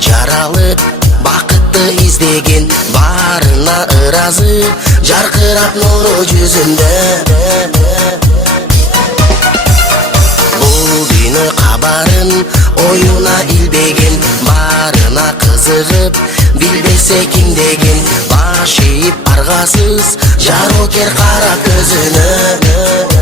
жаралып бакытты издеген, баарына ыраазы жаркырап нуру жүзүндө. Бул дүйнө кабарын оюна илбеген, баарына кызыгып билбесе ким деген, баш ийип аргасыз жарокер кара көзүнө.